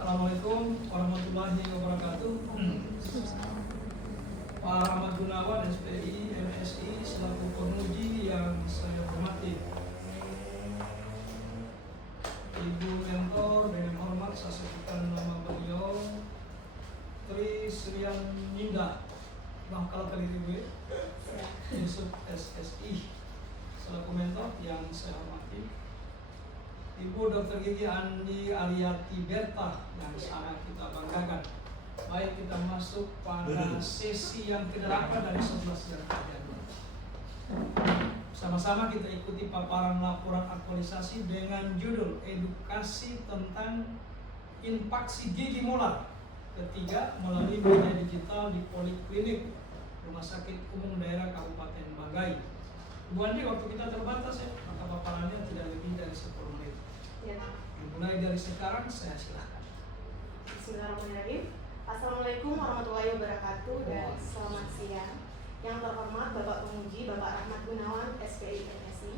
Assalamualaikum warahmatullahi wabarakatuh. Pak Rahmat Gunawan, SPI, MSI, selaku penguji yang saya hormati. Ibu mentor, dengan hormat saya sebutkan nama beliau Tri Srian Ninda. Kalau kali ini Yusuf SSI selaku mentor yang saya hormati. Ibu Dr. Gigi Andi Aliati Berta yang sangat kita banggakan. Baik, kita masuk pada sesi yang ke-8 dari 11 yang terjadi. Sama-sama kita ikuti paparan laporan aktualisasi dengan judul Edukasi tentang Infaksi Gigi Molar ketiga melalui media digital di Poliklinik Rumah Sakit Umum Daerah Kabupaten Banggai. Bu Andi, waktu kita terbatas ya, maka paparannya tidak lebih dari 10 menit. Ya. Mulai dari sekarang saya silakan. Bismillahirrahmanirrahim. Assalamualaikum warahmatullahi wabarakatuh dan selamat siang. Yang terhormat Bapak Penguji Bapak Rahmat Gunawan, SPI MSI.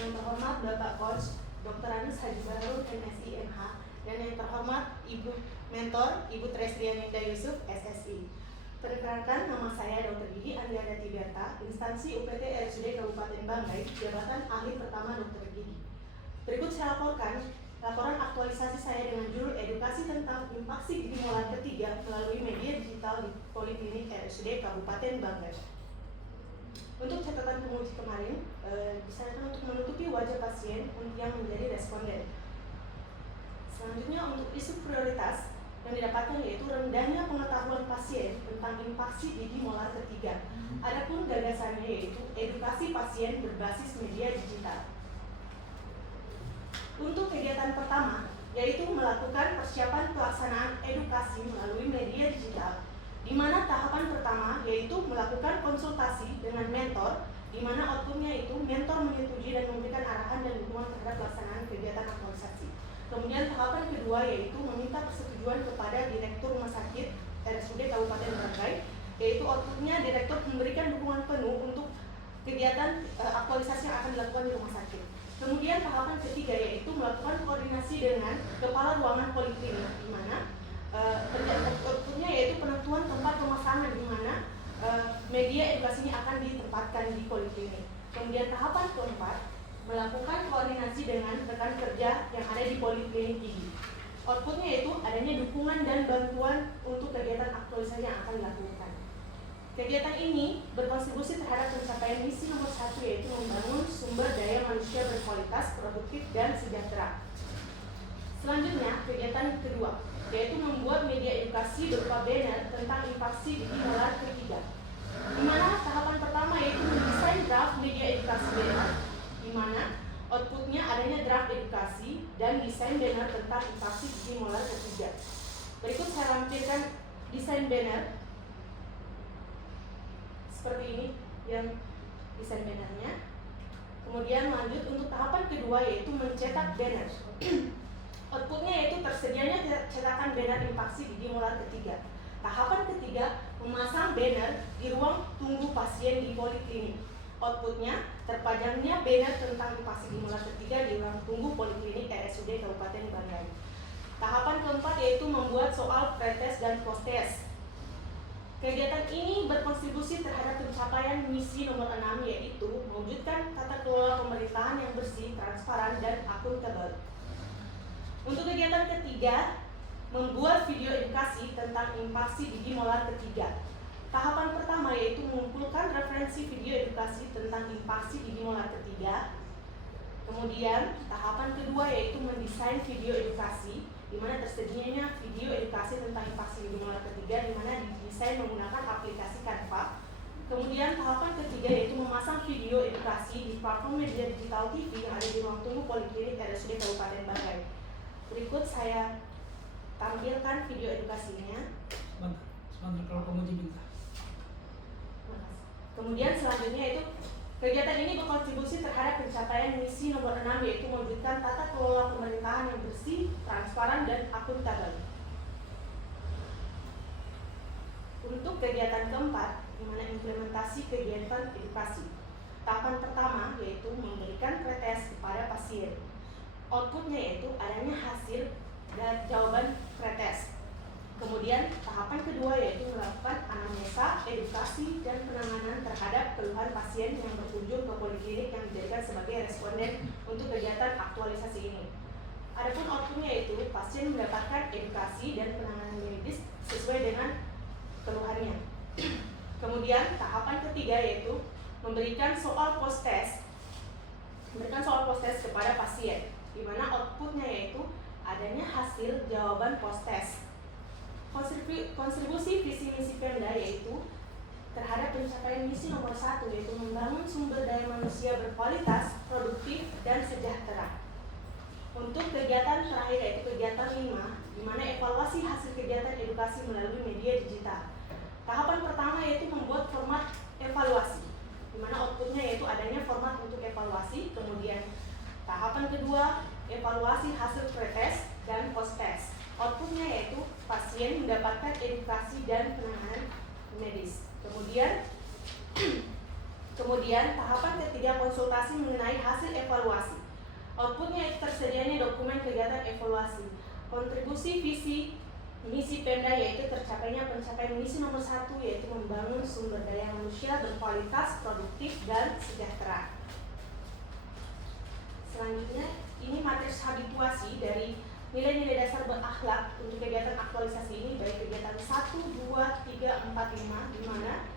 Yang terhormat Bapak Coach Dr. Anus Haji Baharun, MSI MH. Dan yang terhormat Ibu Mentor Ibu Treslian Ninda Yusuf, SSI. Perkenalkan, nama saya Dr. Gigi Andi Aliati Berta, instansi UPT RSUD Kabupaten Banggai, jabatan ahli pertama Dr. Gigi. Berikut saya laporkan laporan aktualisasi saya dengan judul Edukasi tentang Infaksi Gigi Molar ketiga melalui media digital di Poliklinik RSUD Kabupaten Banggai. Untuk catatan penguji kemarin, disarankan untuk menutupi wajah pasien yang menjadi responden. Selanjutnya untuk isu prioritas yang didapatkan yaitu rendahnya pengetahuan pasien tentang infaksi gigi molar ketiga. Adapun gagasannya yaitu edukasi pasien berbasis media digital. Untuk kegiatan pertama, yaitu melakukan persiapan pelaksanaan edukasi melalui media digital, di mana tahapan pertama yaitu melakukan konsultasi dengan mentor, di mana outputnya itu mentor menyetujui dan memberikan arahan dan dukungan terhadap pelaksanaan kegiatan aktualisasi. Kemudian tahapan kedua yaitu meminta persetujuan kepada Direktur Rumah Sakit RSUD Kabupaten Banggai, yaitu outputnya Direktur memberikan dukungan penuh untuk kegiatan aktualisasi yang akan dilakukan di rumah sakit. Kemudian tahapan ketiga yaitu melakukan koordinasi dengan kepala ruangan poliklinik, di mana outputnya yaitu penentuan tempat pemasangan di mana media edukasinya akan ditempatkan di poliklinik. Kemudian tahapan keempat melakukan koordinasi dengan rekan kerja yang ada di poliklinik gigi. Outputnya yaitu adanya dukungan dan bantuan untuk kegiatan aktualisasi yang akan dilakukan. Kegiatan ini berkontribusi terhadap pencapaian misi nomor 1 yaitu membangun sumber daya manusia berkualitas, produktif, dan sejahtera. Selanjutnya, kegiatan kedua yaitu membuat media edukasi berupa banner tentang infaksi gigi molar ketiga. Di mana tahapan pertama yaitu mendesain draft media edukasi banner, di mana outputnya adanya draft edukasi dan desain banner tentang infaksi gigi molar ketiga. Berikut saya lampirkan desain banner. Seperti ini yang desain bannernya. Kemudian lanjut untuk tahapan kedua yaitu mencetak banner. Outputnya yaitu tersedianya cetakan banner infaksi gigi molar ketiga. Tahapan ketiga memasang banner di ruang tunggu pasien di poliklinik. Outputnya terpajangnya banner tentang infaksi gigi molar ketiga di ruang tunggu poliklinik RSUD Kabupaten Banggai. Tahapan keempat yaitu membuat soal pretest dan post-test. Kegiatan ini berkontribusi terhadap pencapaian misi nomor 6 yaitu mewujudkan tata kelola pemerintahan yang bersih, transparan, dan akuntabel. Untuk kegiatan ketiga, membuat video edukasi tentang infaksi gigi molar ketiga. Tahapan pertama yaitu mengumpulkan referensi video edukasi tentang infaksi gigi molar ketiga. Kemudian tahapan kedua yaitu mendesain video edukasi, di mana tersedianya video edukasi tentang infaksi gigi molar ketiga, di mana didesain menggunakan aplikasi Canva. Kemudian tahapan ketiga yaitu memasang video edukasi di platform media digital TV yang ada di ruang tunggu Poliklinik RSUD Kabupaten Banggai. Berikut saya tampilkan video edukasinya. Sebentar kalau penguji minta. Kemudian selanjutnya itu kegiatan ini berkontribusi terhadap pencapaian misi nomor 6 yaitu mewujudkan tata kelola pemerintahan yang bersih, transparan, dan akuntabel. Untuk kegiatan keempat, di mana implementasi kegiatan edukasi. Tahapan pertama yaitu memberikan pretest kepada pasien. Outputnya yaitu adanya hasil dan jawaban pretest. Kemudian tahapan kedua yaitu melakukan anamnesa, edukasi, dan penanganan terhadap keluhan pasien yang berkunjung ke poliklinik yang dijadikan sebagai responden untuk kegiatan aktualisasi ini. Adapun outputnya yaitu pasien mendapatkan edukasi dan penanganan medis sesuai dengan keluhannya. Kemudian tahapan ketiga yaitu memberikan soal post test kepada pasien, di mana outputnya yaitu adanya hasil jawaban post test. Kontribusi visi misi Pemda yaitu terhadap pencapaian misi nomor 1 yaitu membangun sumber daya manusia berkualitas, produktif, dan sejahtera. Untuk kegiatan terakhir yaitu kegiatan 5, di mana evaluasi hasil kegiatan edukasi melalui media digital. Tahapan pertama yaitu membuat format evaluasi, di mana outputnya yaitu adanya format untuk evaluasi. Kemudian tahapan kedua evaluasi hasil pretest dan post test. Outputnya yaitu pasien mendapatkan edukasi dan penanganan medis. Kemudian tahapan ketiga konsultasi mengenai hasil evaluasi. Outputnya yaitu tersedianya dokumen kegiatan evaluasi. Kontribusi visi misi Pemda yaitu tercapainya pencapaian misi nomor 1 yaitu membangun sumber daya manusia berkualitas, produktif, dan sejahtera. Selanjutnya ini materi habituasi dari nilai-nilai dasar berakhlak untuk kegiatan aktualisasi ini, baik kegiatan 1, 2, 3, 4, 5, di mana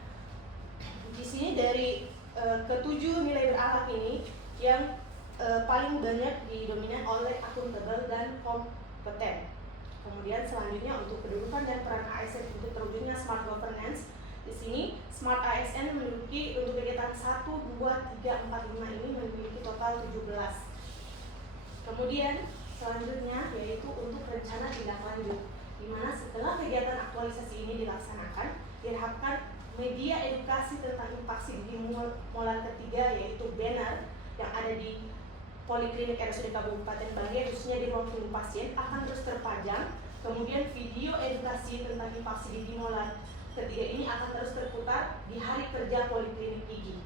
di sini dari ketujuh nilai berakhlak ini yang paling banyak didominan oleh akuntabel dan kompeten. Kemudian selanjutnya untuk kedudukan dan peran ASN untuk terwujudnya smart governance. Di sini smart ASN memiliki untuk kegiatan 1, 2, 3, 4, 5 ini memiliki total 17. Kemudian selanjutnya yaitu untuk rencana tindak lanjut, di mana setelah kegiatan aktualisasi ini dilaksanakan, diharapkan media edukasi tentang infeksi gigi molar ketiga yaitu banner yang ada di Poliklinik RSUD Kabupaten Banggai khususnya di ruang tunggu pasien akan terus terpajang. Kemudian video edukasi tentang infeksi gigi molar ketiga ini akan terus terputar di hari kerja Poliklinik Gigi.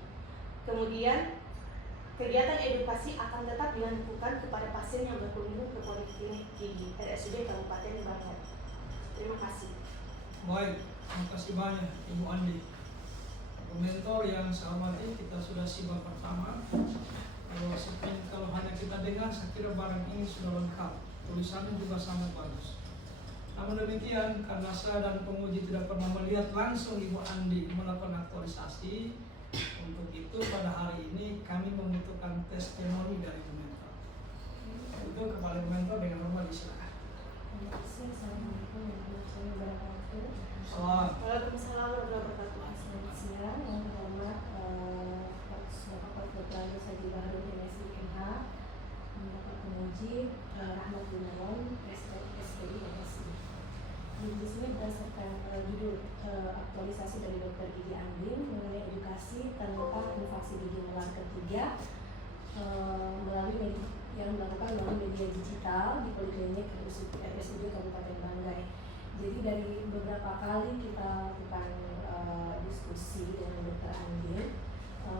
Kemudian kegiatan edukasi akan tetap dilakukan kepada pasien yang berkunjung ke Poliklinik Gigi RSUD Kabupaten Banggai. Terima kasih. Baik, terima kasih banyak Ibu Andi. Mentor yang saya hormati, kita sudah simak pertama. Kalau hanya kita dengar, saya kira barang ini sudah lengkap. Tulisannya juga sangat bagus. Namun demikian, karena saya dan penguji tidak pernah melihat langsung Ibu Andi melakukan aktualisasi, untuk itu pada hari ini kami membutuhkan testimoni dari mentor. Itu kepada mentor dengan hormat disilakan. Assalamualaikum warahmatullahi wabarakatuh. Waalaikumsalam warahmatullahi wabarakatuh. Selamat siang, yang terhormat Bapak Dr. Saji Baharudin MSI MH, Bapak Penguji Rahmat Gunawan, SPD MSI. Di sini berdasarkan judul aktualisasi dari Dr. Gigi Andin mengenai edukasi tentang infeksi gigi molar ketiga yang dilakukan melalui media digital di Poliklinik RSUD Kabupaten Banggai. Jadi dari beberapa kali kita lakukan diskusi dengan Dr. Andin,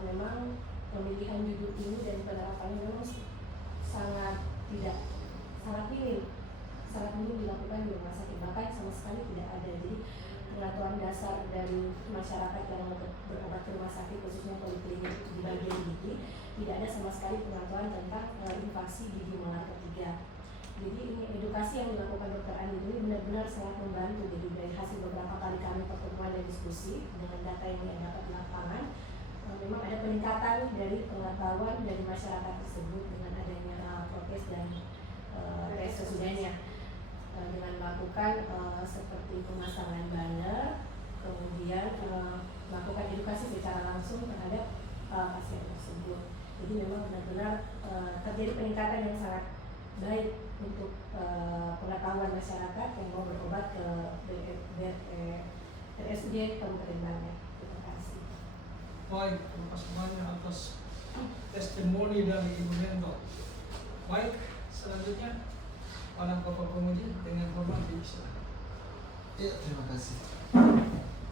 memang pemilihan judul ini dan penerapannya memang sangat minim dilakukan di rumah sakit, bahkan sama sekali tidak ada. Jadi pengetahuan dasar dari masyarakat yang berobat ke rumah sakit khususnya poliklinik di bagian gigi tidak ada sama sekali pengetahuan tentang infeksi gigi molar ketiga. Jadi ini edukasi yang dilakukan Dr. Andin ini benar-benar sangat membantu. Jadi dari hasil beberapa kali kami pertemuan dan diskusi dengan data yang dapat di lapangan, memang ada peningkatan dari pengetahuan dari masyarakat tersebut dengan adanya prokes dan tes sesudahnya, dengan melakukan seperti pemasangan banner, kemudian melakukan edukasi secara langsung terhadap pasien tersebut. Jadi memang benar-benar terjadi peningkatan yang sangat baik untuk pengetahuan masyarakat yang mau berobat ke RSUD Kabupaten Banggai. Terima kasih. Baik, terima kasih banyak atas testimoni dari Ibu Mentor. Baik, selanjutnya pada Bapak Penguji dengan hormat disilakan. Iya, terima kasih.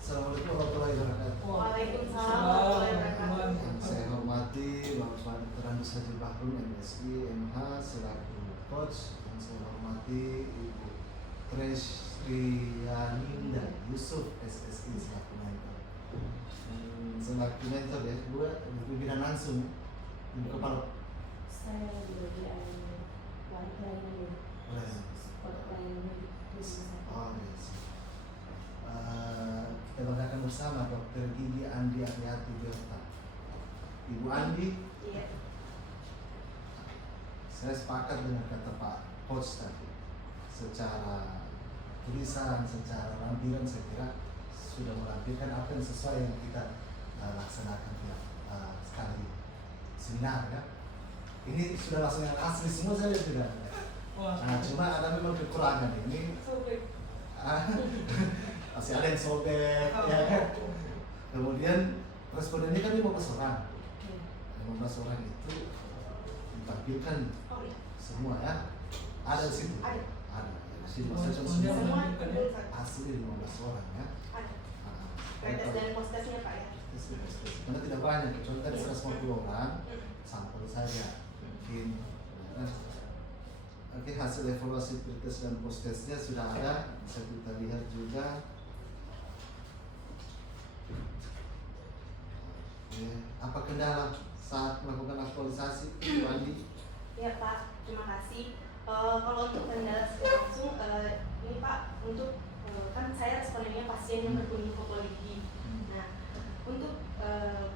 Assalamualaikum warahmatullahi wabarakatuh. Waalaikumsalam warahmatullahi wabarakatuh. Yang saya hormati Bapak Dr. Saji Baharudin MSI MH selaku coach, yang saya hormati Ibu Tresri Srianinda Yusuf SSI selaku mentor. Selaku mentor ya, gue pimpinan langsung di kepala. Saya di bagian pelayanan pelayanan Oh yes. Kita banggakan bersama Dr. Gigi Andi Ariati Berta. Ibu Andi, Iya. saya sepakat dengan kata Pak Coach tadi. Secara tulisan, secara lampiran saya kira sudah melampirkan apa yang sesuai yang kita laksanakan tiap sekali seminar ya. Ini sudah langsung yang asli semua saya lihat sudah. Nah, cuma ada memang kekurangan ini. Masih ada yang sobek, ya kan? Kemudian respondennya kan 15 orang. 15 orang itu ditampilkan Oh iya. semua ya. Ada di situ. Ada. Ada. Di masa Semuanya semua menampilkan ya. asli 15 orang ya. Ada. Nah, Pretes dan postesnya Pak ya. karena tidak banyak, kecuali tadi 150 orang sampel saja mungkin. Oke, hasil evaluasi pretest dan post-testnya sudah ada, bisa kita lihat juga. Oke, apa kendala saat melakukan aktualisasi, Bu Andi? Ya Pak, terima kasih. Kalau untuk kendala secara langsung, ini Pak, untuk kan saya respondennya pasien yang berkunjung ke Poligi. Nah, untuk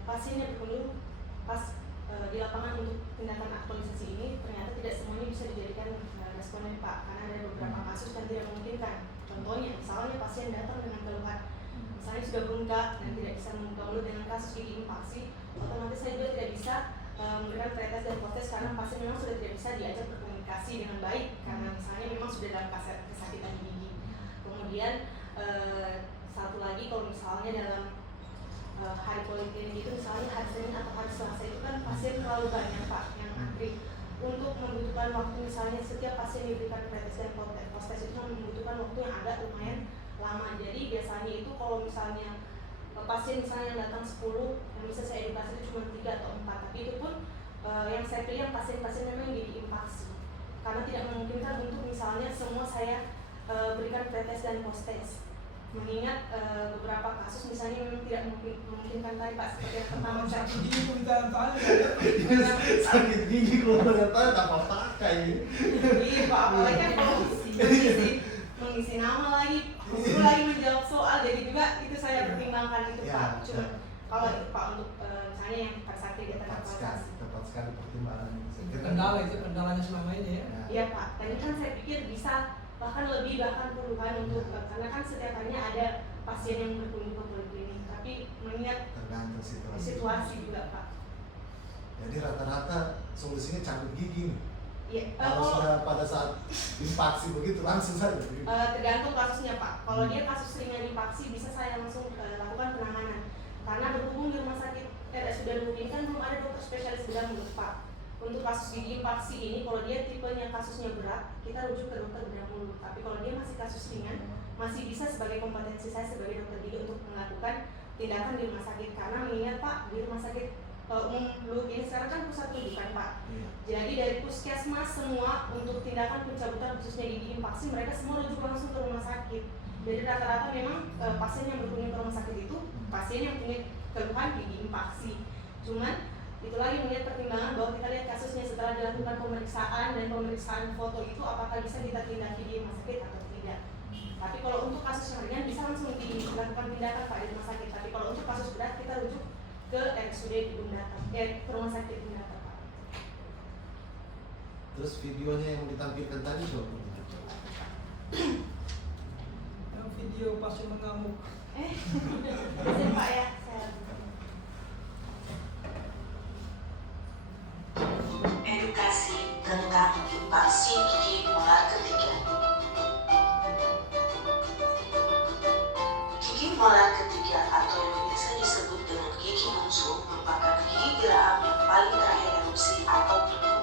pasien yang berkunjung pas di lapangan untuk tindakan aktualisasi ini ternyata tidak semuanya bisa dijadikan responden Pak, karena ada beberapa kasus yang tidak memungkinkan. Contohnya, misalnya pasien datang dengan keluhan, misalnya sudah bengkak dan tidak bisa membuka mulut dengan kasus gigi infeksi, otomatis saya juga tidak bisa memberikan pretest dan post-test karena pasien memang sudah tidak bisa diajak berkomunikasi dengan baik karena misalnya memang sudah dalam kesakitan gigi. Kemudian satu lagi, kalau misalnya dalam hari poliklinik itu misalnya hari Senin atau hari Selasa itu kan pasien terlalu banyak Pak yang antri. Untuk membutuhkan waktu, misalnya setiap pasien diberikan pretest dan post-test itu membutuhkan waktu yang agak lumayan lama. Jadi biasanya itu kalau misalnya pasien misalnya yang datang 10, yang bisa saya edukasi itu cuma 3 atau 4, tapi itu pun yang saya pilih yang pasien-pasien memang yang jadi infeksi, karena tidak memungkinkan untuk misalnya semua saya berikan pretest dan post-test. Mengingat beberapa kasus misalnya memang tidak memungkinkan tadi Pak, seperti yang pertama saya Sakit gigi itu kita tanya. Sakit gigi kalau ternyata apa pakai. Iya Pak, apalagi kan kalau mengisi nama lagi, aku lagi menjawab soal, jadi juga itu saya pertimbangkan itu Pak. Cuma kalau itu Pak untuk misalnya yang pada saat dia tepat sekali pertimbangan. Kendala itu kendalanya selama ini ya. Iya Pak, tadi kan saya pikir bisa bahkan lebih bahkan puluhan untuk karena kan setiap harinya ada pasien yang berkunjung ke poliklinik, tapi mengingat tergantung situasi juga Pak. Jadi rata-rata solusinya cabut gigi nih. Iya. Kalau sudah pada saat infeksi begitu langsung saja. Tergantung kasusnya Pak. Kalau dia kasus ringan infeksi bisa saya langsung lakukan penanganan. Karena berhubung di rumah sakit RSUD Luhut ini kan belum ada dokter spesialis bedah mulut Pak. Untuk kasus gigi infeksi ini, kalau dia tipenya kasusnya berat, kita rujuk ke dokter bedah mulut. Tapi kalau dia masih kasus ringan, masih bisa sebagai kompetensi saya sebagai dokter gigi untuk melakukan tindakan di rumah sakit. Karena mengingat Pak, di rumah sakit umum Luhut ini sekarang kan pusat rujukan Pak. Jadi dari puskesmas semua untuk tindakan pencabutan khususnya gigi infeksi, mereka semua rujuk langsung ke rumah sakit. Jadi rata-rata memang pasien yang berkunjung ke rumah sakit itu pasien yang punya keluhan gigi infeksi. Cuman itu lagi melihat pertimbangan bahwa kita lihat kasusnya setelah dilakukan pemeriksaan dan pemeriksaan foto itu apakah bisa kita tindaki di rumah sakit atau tidak. Tapi kalau untuk kasus yang ringan bisa langsung dilakukan tindakan Pak di rumah sakit. Tapi kalau untuk kasus berat kita rujuk ke RSUD di Bundata, ke rumah sakit Bundata Pak. Terus videonya yang ditampilkan tadi coba. Yang video pasien mengamuk. Izin Pak ya, saya Edukasi tentang infeksi gigi molar ketiga. Gigi molar ketiga atau yang biasa disebut dengan gigi bungsu merupakan gigi geraham yang paling terakhir erupsi atau tumbuh.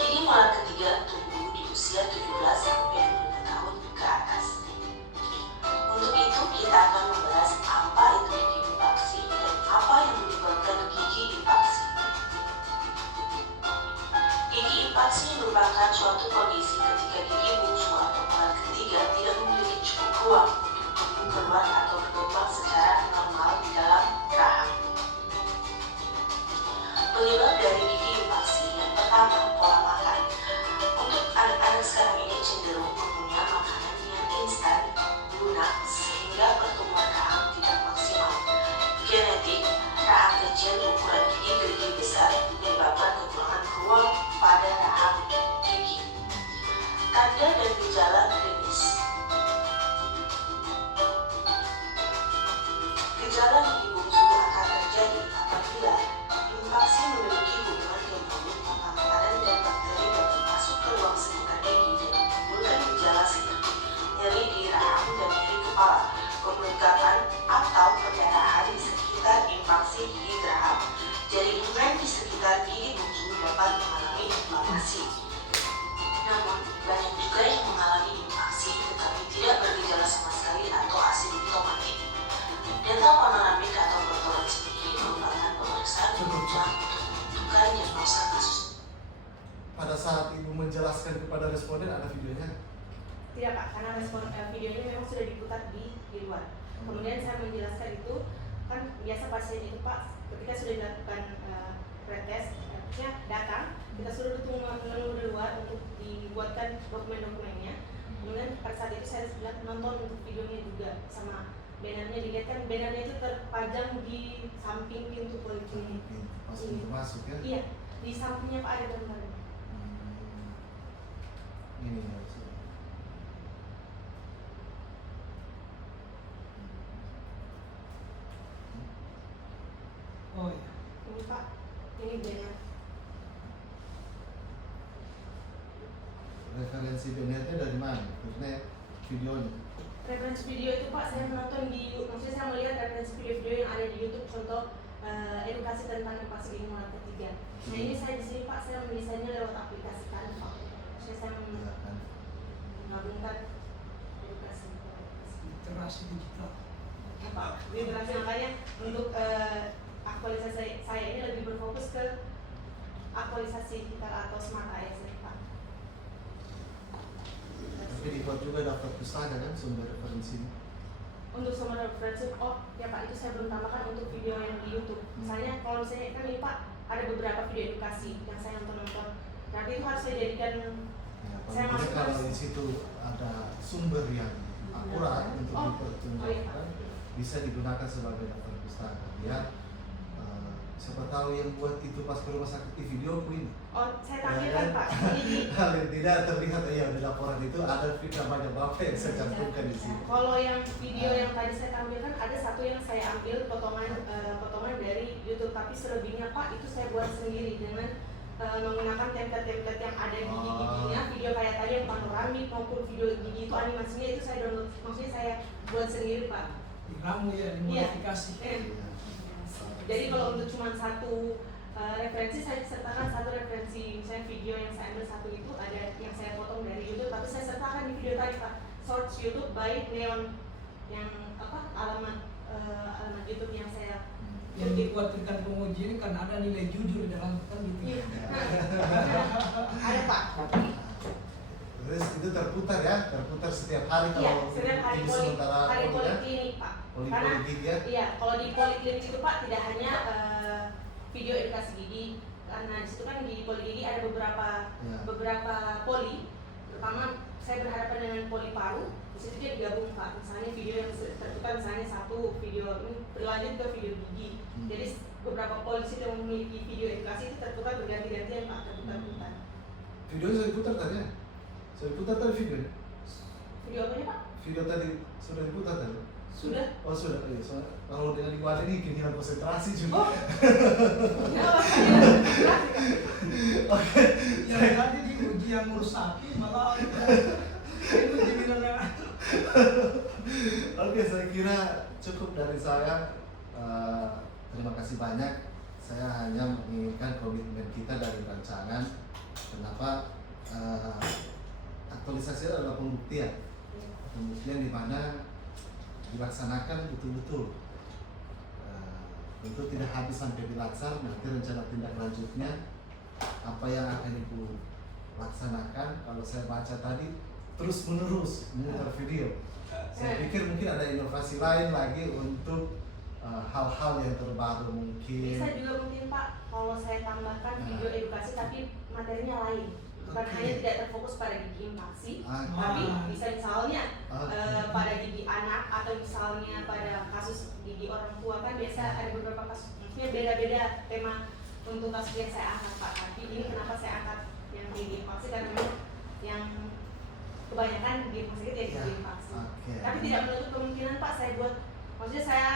Gigi molar ketiga tumbuh di usia 17 sampai 25 tahun ke atas. Untuk itu kita akan ruang untuk tumbuh keluar atau berkembang secara normal di dalam rahang. Penyebab dari gigi infeksi yang pertama, pola makan. Untuk anak-anak sekarang ini cenderung mempunyai makanan yang instan, lunak, sehingga pertumbuhan rahang tidak maksimal. Genetik, rahang kecil, ukuran gigi gerigi besar menyebabkan kekurangan ruang pada rahang gigi. Tanda dan gejala klinis. Gejala gigi bungsu akan terjadi apabila infeksi memiliki hubungan dengan mulut, maka makanan dan bakteri dapat masuk ke ruang sekitar gigi dan menimbulkan gejala seperti nyeri di rahang dan nyeri kepala, pembengkakan atau pendarahan di sekitar infeksi gigi geraham. Jaringan di sekitar gigi bungsu dapat mengalami inflamasi. Namun, banyak juga yang mengalami infeksi tetapi tidak bergejala sama sekali atau asimptomatik. Dental panoramik atau kotoran gigi merupakan pemeriksaan kebutuhan untuk menentukan diagnosa kasus. Pada saat ibu menjelaskan kepada responden ada videonya. Tidak Pak, karena respon videonya memang sudah diputar di luar. Kemudian saya menjelaskan itu, kan biasa pasien itu Pak, ketika sudah dilakukan pretest, artinya datang, kita suruh menunggu di luar untuk dibuatkan dokumen-dokumennya. Kemudian pada saat itu saya bilang nonton untuk videonya juga, sama bannernya dilihat, kan bannernya itu terpajang di samping pintu poliklinik. Pas pintu masuk ya. Iya, di sampingnya Pak ada gambarnya. Ini ya. Oh iya. Ini Pak, ini banner. Referensi bannernya dari mana? Maksudnya videonya. Referensi video itu Pak, saya menonton di YouTube, maksudnya saya melihat referensi video-video yang ada di YouTube, contoh edukasi tentang infeksi gigi mulai ketiga. Nah ini saya di sini Pak, saya mendesainnya lewat aplikasi Canva. Saya Iya kan. menggabungkan edukasi. Literasi digital. Pak, literasi makanya untuk aktualisasi saya ini lebih berfokus ke aktualisasi digital atau smart ASN Pak. Tapi dibuat juga daftar pustaka kan sumber referensi. Untuk sumber referensi, oh ya Pak, itu saya belum tambahkan untuk video yang di YouTube. Misalnya kalau misalnya kan ini Pak, ada beberapa video edukasi yang saya nonton. Nanti itu harus saya jadikan, Ya, saya paling tidak masukkan. kalau di situ ada sumber yang akurat untuk Oh, dipertanggungjawabkan, bisa digunakan sebagai daftar pustaka. Biar siapa tahu yang buat itu pas ke rumah sakit di video ini. Oh, saya Ya, tampilkan kan? Pak. Jadi Paling tidak terlihat ya di laporan itu ada namanya bapak yang saya cantumkan di sini. kalau yang video yang tadi saya tampilkan ada satu yang saya ambil potongan dari YouTube, tapi selebihnya Pak itu saya buat sendiri dengan menggunakan template-template yang ada di gigi-giginya, video kayak tadi yang panoramik maupun video gigi itu animasinya itu saya download, maksudnya saya buat sendiri Pak. Diramu ya, dimodifikasi. Jadi kalau untuk cuma satu referensi, saya sertakan satu referensi, misalnya video yang saya ambil satu itu ada yang saya potong dari YouTube, tapi saya sertakan di video tadi Pak, search YouTube by Neon, yang alamat YouTube yang saya Yang dikhawatirkan penguji ini kan ada nilai jujur di dalam kan gitu. Iya. Ada Pak. Terus itu terputar ya, terputar setiap hari Iya, kalau setiap hari ini sementara hari ya. poliklinik Pak. Karena Poliklinik ya. iya, kalau di poliklinik itu Pak tidak hanya video edukasi gigi, karena di situ kan di poligigi ada beberapa poli. Pertama saya berhadapan dengan poli paru, di situ dia digabung Pak. Misalnya video yang terputar misalnya satu video ini berlanjut ke video gigi. Jadi beberapa poli situ yang memiliki video edukasi itu terputar berganti-gantian Pak, terputar-putar. Videonya sudah diputar tadi ya? Sudah diputar tadi videonya? Video apanya Pak? Video tadi sudah diputar tadi? Sudah. Oh sudah, iya. Soalnya kalau dengan ibu ada ini kehilangan konsentrasi juga. Oh. Ya, Oke. Ya tadi diuji yang merusaki malah itu jadi Oke, saya kira cukup dari saya. Terima kasih banyak. Saya hanya menginginkan komitmen kita dari rancangan. Kenapa aktualisasi adalah pembuktian di mana dilaksanakan betul-betul. Tentu tidak habis sampai dilaksanakan. Nanti rencana tindak lanjutnya apa yang akan ibu laksanakan. Kalau saya baca tadi terus menerus memutar video. Saya pikir mungkin ada inovasi lain lagi untuk hal-hal yang terbaru mungkin. Bisa juga mungkin Pak, kalau saya tambahkan video edukasi tapi materinya lain. Bukan Oke. hanya tidak terfokus pada gigi infeksi, Oke. tapi bisa misalnya Oke. pada gigi anak atau misalnya pada kasus gigi orang tua kan biasa ada beberapa kasus, maksudnya beda-beda tema untuk kasus yang saya angkat Pak. Tapi ini kenapa saya angkat yang gigi infeksi karena memang yang kebanyakan gigi infeksi itu ya gigi infeksi. Oke. Tapi tidak menutup kemungkinan Pak saya buat, maksudnya saya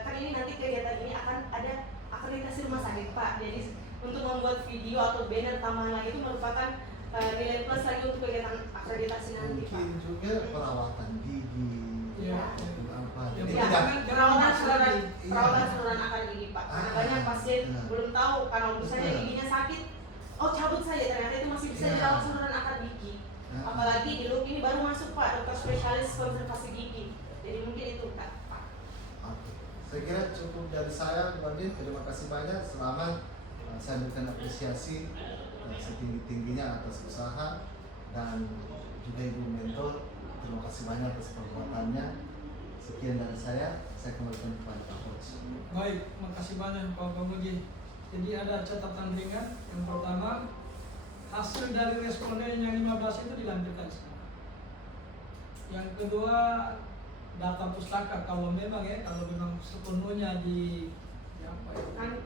kan ini nanti kegiatan ini akan ada akreditasi rumah sakit Pak. Jadi untuk membuat video atau banner tambahan lagi itu merupakan nilai plus lagi untuk kegiatan akreditasi nanti Pak. Mungkin juga perawatan gigi. Iya. Apa? Yang Jadi Ya, tidak perawatan Iya. saluran akar gigi Pak. Karena Ah, banyak pasien iya. belum tahu kalau misalnya Betul. giginya sakit, oh cabut saja, ternyata itu masih bisa Iya. dirawat saluran akar gigi. Ah. Apalagi di LUK ini baru masuk Pak, dokter spesialis konservasi gigi. Jadi mungkin itu Pak. Oke. Saya kira cukup dari saya, Bu Andin. Terima kasih banyak. Selamat. Saya berikan apresiasi setinggi-tingginya atas usaha dan juga Ibu Mentor. Terima kasih banyak atas perbuatannya. Sekian dari saya kembalikan kepada Pak Coach. Baik, makasih banyak Pak Pamudi. Jadi ada catatan ringan. Yang pertama, hasil dari responden yang 15 itu dilampirkan sekarang. Yang kedua, data pustaka kalau memang sepenuhnya di Kan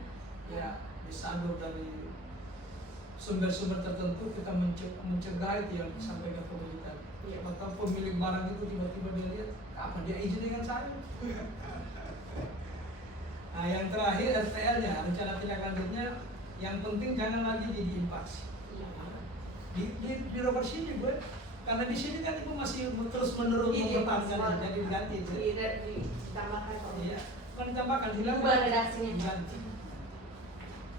ya disadur dari sumber-sumber tertentu, kita mencegah itu yang disampaikan pemerintah. Iya. Maka pemilik barang itu tiba-tiba dia lihat, apa dia izin dengan saya? Nah, yang terakhir RTL-nya, rencana tindak lanjutnya, yang penting jangan lagi diinvasi. Di nomor sini gue, karena di sini kan ibu masih terus menerus mempertahankan, jadi diganti itu. ditambahkan Pak. Iya, bukan ditambahkan, Ubah dilakukan. redaksinya. Diganti.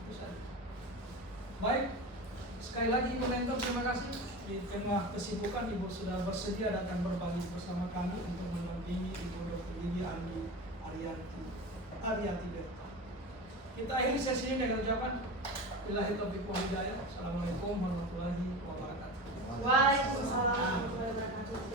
Bisa. Baik, sekali lagi Ibu Mentor, terima kasih. Di tengah kesibukan Ibu sudah bersedia datang berbagi bersama kami untuk mendampingi Ibu Dr. Gigi Andi Aryati Berta. Kita akhiri sesi ini dengan ucapan Billahi taufiq wal hidayah. Assalamualaikum warahmatullahi wabarakatuh. Waalaikumsalam warahmatullahi wabarakatuh.